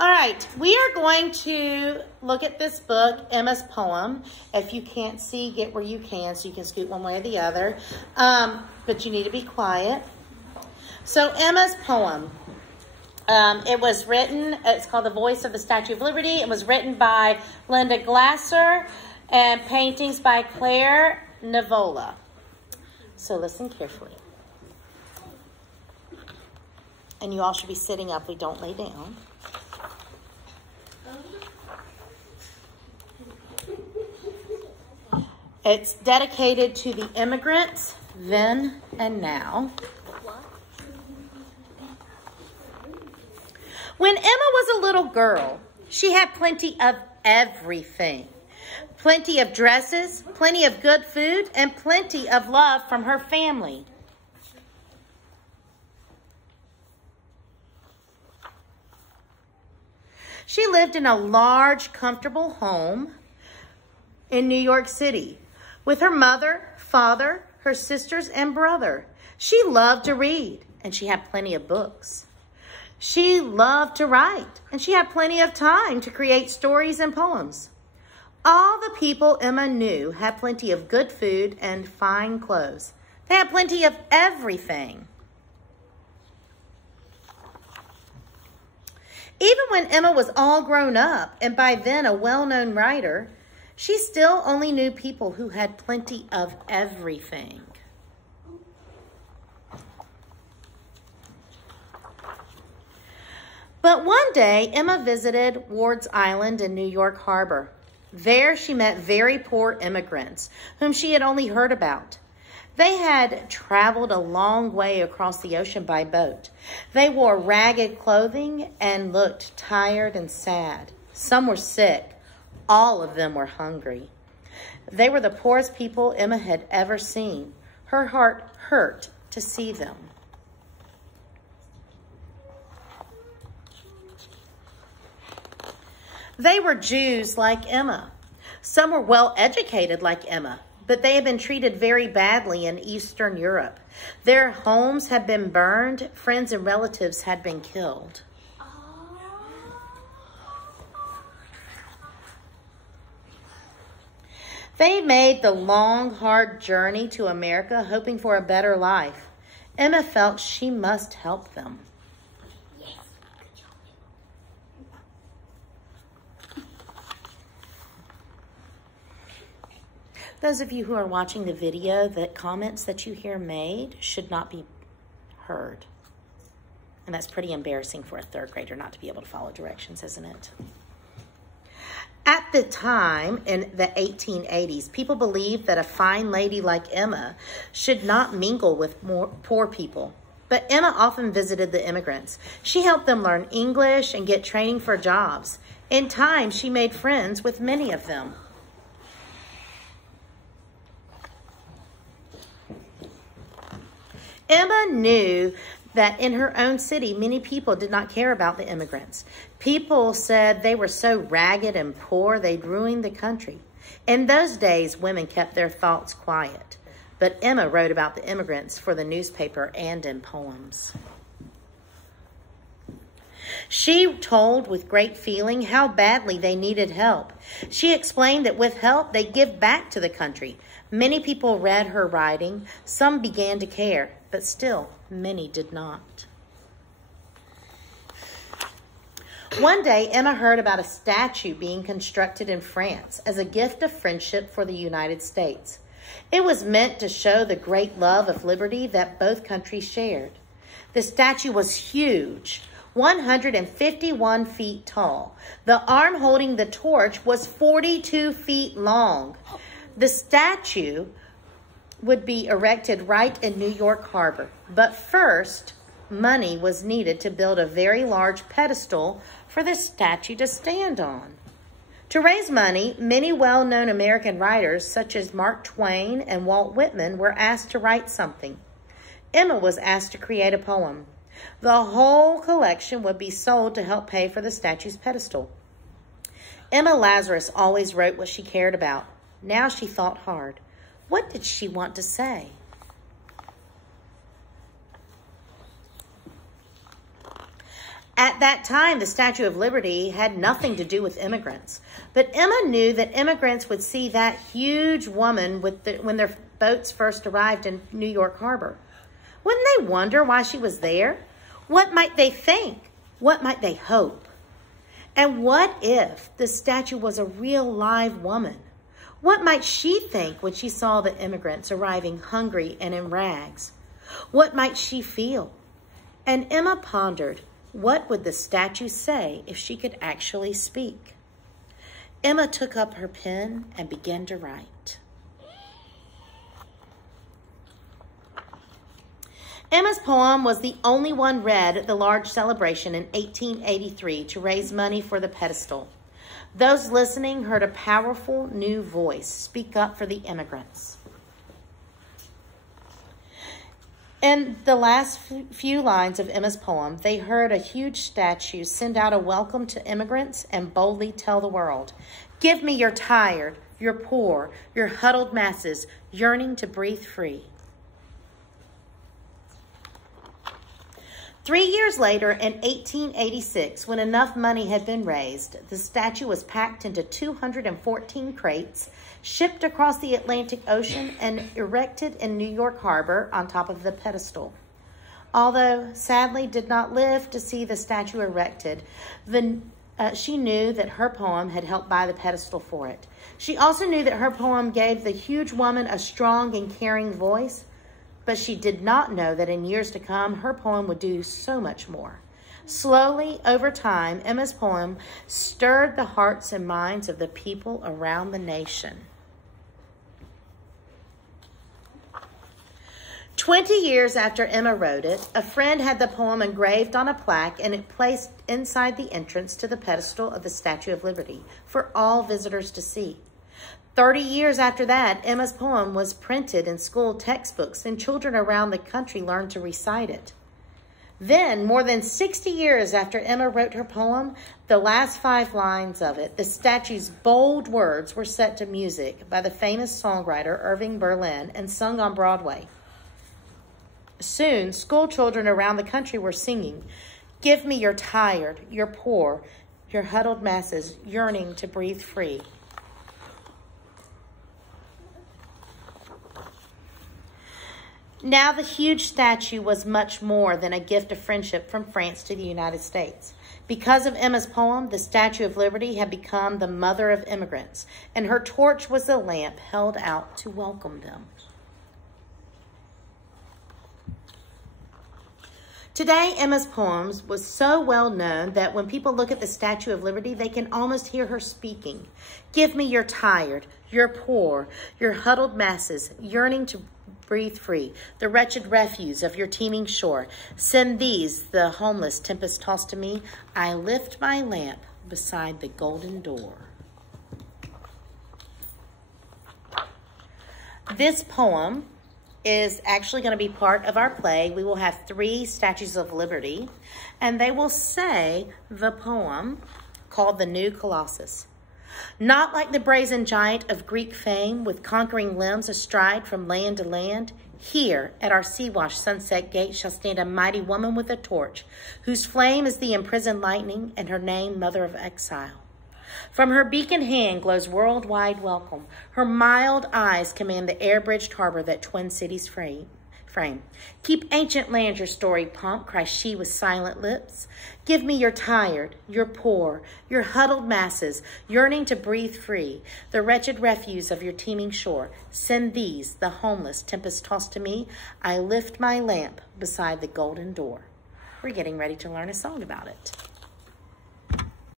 All right, we are going to look at this book, Emma's Poem. If you can't see, get where you can so you can scoot one way or the other. But you need to be quiet. So Emma's Poem. It was written, it's called The Voice of the Statue of Liberty. It was written by Linda Glasser and paintings by Claire Nivola. So listen carefully. And you all should be sitting up. We don't lay down. It's dedicated to the immigrants then and now. When Emma was a little girl, she had plenty of everything. Plenty of dresses, plenty of good food, and plenty of love from her family. She lived in a large, comfortable home in New York City with her mother, father, her sisters, and brother. She loved to read, and she had plenty of books. She loved to write, and she had plenty of time to create stories and poems. All the people Emma knew had plenty of good food and fine clothes. They had plenty of everything. Even when Emma was all grown up, and by then a well-known writer, she still only knew people who had plenty of everything. But one day, Emma visited Ward's Island in New York Harbor. There, she met very poor immigrants, whom she had only heard about. They had traveled a long way across the ocean by boat. They wore ragged clothing and looked tired and sad. Some were sick. All of them were hungry. They were the poorest people Emma had ever seen. Her heart hurt to see them. They were Jews like Emma. Some were well educated like Emma, but they had been treated very badly in Eastern Europe. Their homes had been burned. Friends and relatives had been killed. They made the long, hard journey to America, hoping for a better life. Emma felt she must help them. Those of you who are watching the video, the comments that you hear made should not be heard. And that's pretty embarrassing for a third grader not to be able to follow directions, isn't it? At the time, in the 1880s, people believed that a fine lady like Emma should not mingle with poor people. But Emma often visited the immigrants. She helped them learn English and get training for jobs. In time, she made friends with many of them. Emma knew that in her own city, many people did not care about the immigrants. People said they were so ragged and poor, they'd ruined the country. In those days, women kept their thoughts quiet. But Emma wrote about the immigrants for the newspaper and in poems. She told with great feeling how badly they needed help. She explained that with help, they'd give back to the country. Many people read her writing. Some began to care, but still, many did not. One day, Emma heard about a statue being constructed in France as a gift of friendship for the United States. It was meant to show the great love of liberty that both countries shared. The statue was huge, 151 feet tall. The arm holding the torch was 42 feet long. The statue would be erected right in New York Harbor. But first, money was needed to build a very large pedestal for the statue to stand on. To raise money, many well-known American writers, such as Mark Twain and Walt Whitman, were asked to write something. Emma was asked to create a poem. The whole collection would be sold to help pay for the statue's pedestal. Emma Lazarus always wrote what she cared about. Now she thought hard. What did she want to say? At that time, the Statue of Liberty had nothing to do with immigrants. But Emma knew that immigrants would see that huge woman when their boats first arrived in New York Harbor. Wouldn't they wonder why she was there? What might they think? What might they hope? And what if the statue was a real live woman? What might she think when she saw the immigrants arriving hungry and in rags? What might she feel? And Emma pondered, what would the statue say if she could actually speak? Emma took up her pen and began to write. Emma's poem was the only one read at the large celebration in 1883 to raise money for the pedestal. Those listening heard a powerful new voice speak up for the immigrants. In the last few lines of Emma's poem, they heard a huge statue send out a welcome to immigrants and boldly tell the world, "Give me your tired, your poor, your huddled masses yearning to breathe free." 3 years later, in 1886, when enough money had been raised, the statue was packed into 214 crates, shipped across the Atlantic Ocean, and erected in New York Harbor on top of the pedestal. Although sadly did not live to see the statue erected, she knew that her poem had helped buy the pedestal for it. She also knew that her poem gave the huge woman a strong and caring voice, but she did not know that in years to come, her poem would do so much more. Slowly, over time, Emma's poem stirred the hearts and minds of the people around the nation. 20 years after Emma wrote it, a friend had the poem engraved on a plaque and it placed inside the entrance to the pedestal of the Statue of Liberty for all visitors to see. 30 years after that, Emma's poem was printed in school textbooks and children around the country learned to recite it. Then, more than 60 years after Emma wrote her poem, the last 5 lines of it, the statue's bold words, were set to music by the famous songwriter Irving Berlin and sung on Broadway. Soon, school children around the country were singing, "Give me your tired, your poor, your huddled masses yearning to breathe free." Now the huge statue was much more than a gift of friendship from France to the United States. Because of Emma's poem, the Statue of Liberty had become the mother of immigrants, and her torch was the lamp held out to welcome them. Today, Emma's poems was so well known that when people look at the Statue of Liberty, they can almost hear her speaking. "Give me your tired, your poor, your huddled masses yearning to breathe free, the wretched refuse of your teeming shore. Send these, the homeless tempest tossed to me. I lift my lamp beside the golden door." This poem is actually going to be part of our play. We will have 3 statues of liberty, and they will say the poem called The New Colossus. Not like the brazen giant of Greek fame, with conquering limbs astride from land to land, here at our sea-washed sunset gate shall stand a mighty woman with a torch, whose flame is the imprisoned lightning, and her name Mother of Exile. From her beacon hand glows worldwide welcome. Her mild eyes command the air-bridged harbor that twin cities frame. "Keep ancient land your storied pomp," cries she with silent lips. "Give me your tired, your poor, your huddled masses, yearning to breathe free, the wretched refuse of your teeming shore. Send these, the homeless tempest tossed to me. I lift my lamp beside the golden door." We're getting ready to learn a song about it.